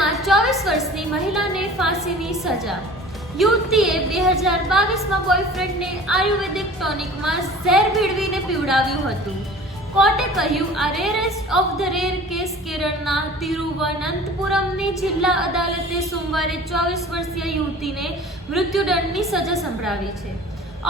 કેરળમાં 24 વર્ષની મહિલાને ફાંસીની સજા। યુવતીએ 2022માં બોયફ્રેન્ડને આયુર્વેદિક ટોનિકમાં ઝેર ભેળવીને પીવડાવ્યું હતું। કોર્ટે કહ્યું, આ rarest of the rare case કેરળના તિરુવનંતપુરમની જિલ્લા અદાલતે સોમવારે 24 વર્ષીય યુવતીને મૃત્યુદંડની સજા સંભળાવી છે।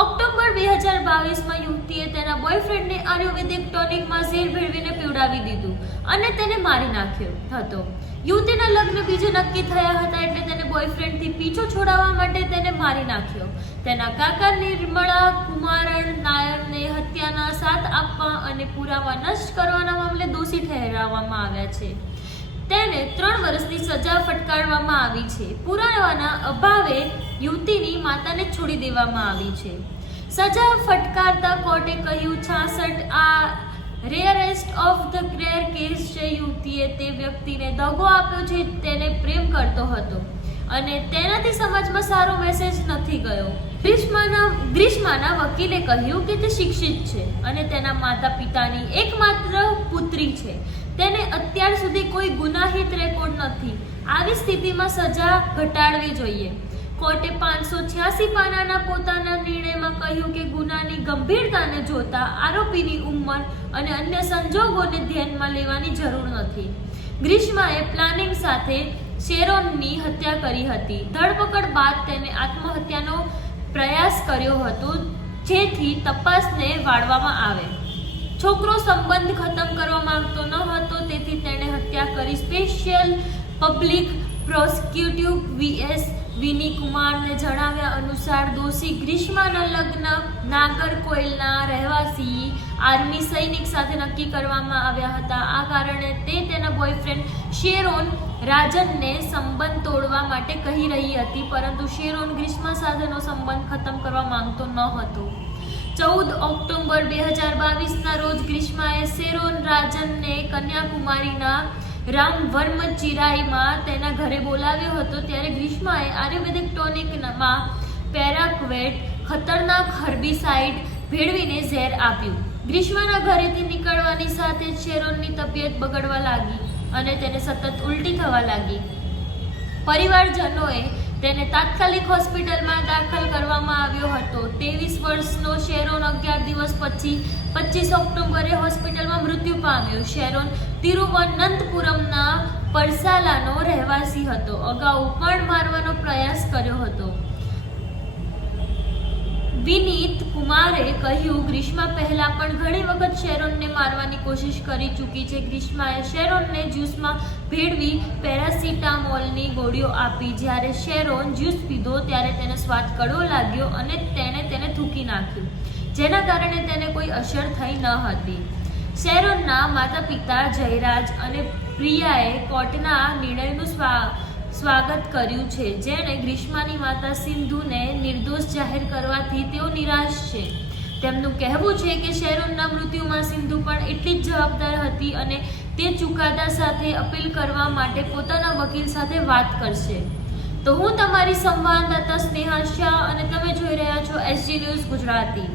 ઓક્ટોબર 2022માં યુવતીએ તેના બોયફ્રેન્ડને આયુર્વેદિક ટોનિકમાં ઝેર ભેળવીને પીવડાવી દીધું અને તેને મારી નાખ્યો હતો। યુવતીના લગ્ન બીજે નક્કી થયા હતા એટલે તેને બોયફ્રેન્ડથી પીછો છોડાવવા માટે તેને મારી નાખ્યો। તેના કાકા નિર્મળા કુમારણ નાયરને હત્યાના સાથ આપવા અને પુરાવા નષ્ટ કરવાના મામલે દોષી ઠેરવવામાં આવ્યા છે। તેને 3 વર્ષની સજા ફટકારવામાં આવી છે। પુરાવાના અભાવે યુવતીની માતાને છોડી દેવામાં આવી છે। સજા ફટકારતા કોર્ટે કહ્યું, 66 આ rarest of the rare case છે। યુવતીએ તે વ્યક્તિને દગો આપ્યો છે તેને પ્રેમ કરતો હતો અને તેનાથી સમાજમાં સારો મેસેજ નથી ગયો। ગ્રીષ્માના વકીલે કહ્યું કે તે શિક્ષિત છે અને તેના માતા પિતાની એકમાત્ર પુત્રી છે। તેને અત્યાર સુધી કોઈ ગુનાહિત રેકોર્ડ નથી। આવી સ્થિતિમાં સજા ઘટાડવી જોઈએ। કોર્ટે 586 પાનાના પોતાના નિર્ણયમાં કહ્યું કે ગુનાની ગંભીરતાને જોતા આરોપીની ઉંમર અને અન્ય સંજોગોને ધ્યાનમાં લેવાની જરૂર નથી। ગ્રીષ્માએ પ્લાનિંગ સાથે શેરોનની હત્યા કરી હતી। ધરપકડ બાદ તેને આત્મહત્યાનો પ્રયાસ કર્યો હતો જેથી તપાસને વાળવામાં આવે। છોકરો સંબંધ ખતમ કરવા માંગતો ન હતો તેથી તેણે હત્યા કરી। સ્પેશિયલ પબ્લિક પ્રોસિક્યુટિવ વીએસ વિની કુમારને જણાવ્યા અનુસાર દોષી ગ્રીષ્માના લગ્ન નાગરકોઇલના રહેવાસી આર્મી સૈનિક સાથે નક્કી કરવામાં આવ્યા હતા। આ કારણે તે તેના બોયફ્રેન્ડ શેરોન રાજનને સંબંધ તોડવા માટે કહી રહી હતી પરંતુ શેરોન ગ્રીષ્મા સાથેનો સંબંધ ખતમ કરવા માંગતો ન હતો। 14 ઓક્ટોબર 2022ના રોજ ગ્રીષ્માએ શેરોન રાજનને કન્યાકુમારીના રામવર્મચિરાઈમાં તેના ઘરે બોલાવ્યો હતો। ત્યારે ગ્રીષ્માએ આયુર્વેદિક ટોનિકમાં પેરાક્વેટ ખતરનાક હર્બિસાઇડ ભેળવીને ઝેર આપ્યું। ગ્રીષ્માના ઘરેથી નીકળવાની સાથે જ શેરોનની તબિયત બગડવા લાગી અને તેને સતત ઉલટી થવા લાગી। પરિવારજનોએ તેને તાત્કાલિક હોસ્પિટલમાં દાખલ કરવામાં આવ્યો હતો। 23 વર્ષનો શેરોન 11 દિવસ પછી 25 ઓક્ટોબરે હોસ્પિટલમાં મૃત્યુ પામ્યો। શેરોન તિરુવનંતપુરમના પરસાલાનો રહેવાસી હતો। અગાઉ પણ મારવાનો પ્રયાસ કર્યો હતો। વિનીત કુમારે કહ્યું, ગ્રીષ્મા પહેલા પણ ઘણી વખત શેરોનને મારવાની કોશિશ કરી ચૂકી છે। ગ્રીષ્માએ શેરોનને જ્યુસમાં ભેળવી પેરાસિટામોલની ગોળીઓ આપી। જ્યારે શેરોન જ્યુસ પીધો ત્યારે તેને સ્વાદ કડવો લાગ્યો અને તેણે તેને થૂંકી નાખ્યું જેના કારણે તેને કોઈ અસર થઈ ન હતી। શેરોનના માતા પિતા જયરાજ અને પ્રિયાએ કોર્ટના નિર્ણયનું સ્વાગત કર્યું છે જેણે ગ્રીષ્માની માતા સિંધુને નિર્દોષ જાહેર કરવાથી તેઓ નિરાશ છે। તેમનું કહેવું છે કે શેરોનના મૃત્યુમાં સિંધુ પણ એટલી જ જવાબદાર હતી અને તે ચુકાદા સાથે અપીલ કરવા માટે પોતાના વકીલ સાથે વાત કરશે। તો હું તમારી સંવાદદાતા સ્નેહા શાહ અને તમે જોઈ રહ્યા છો SG ન્યૂઝ ગુજરાતી।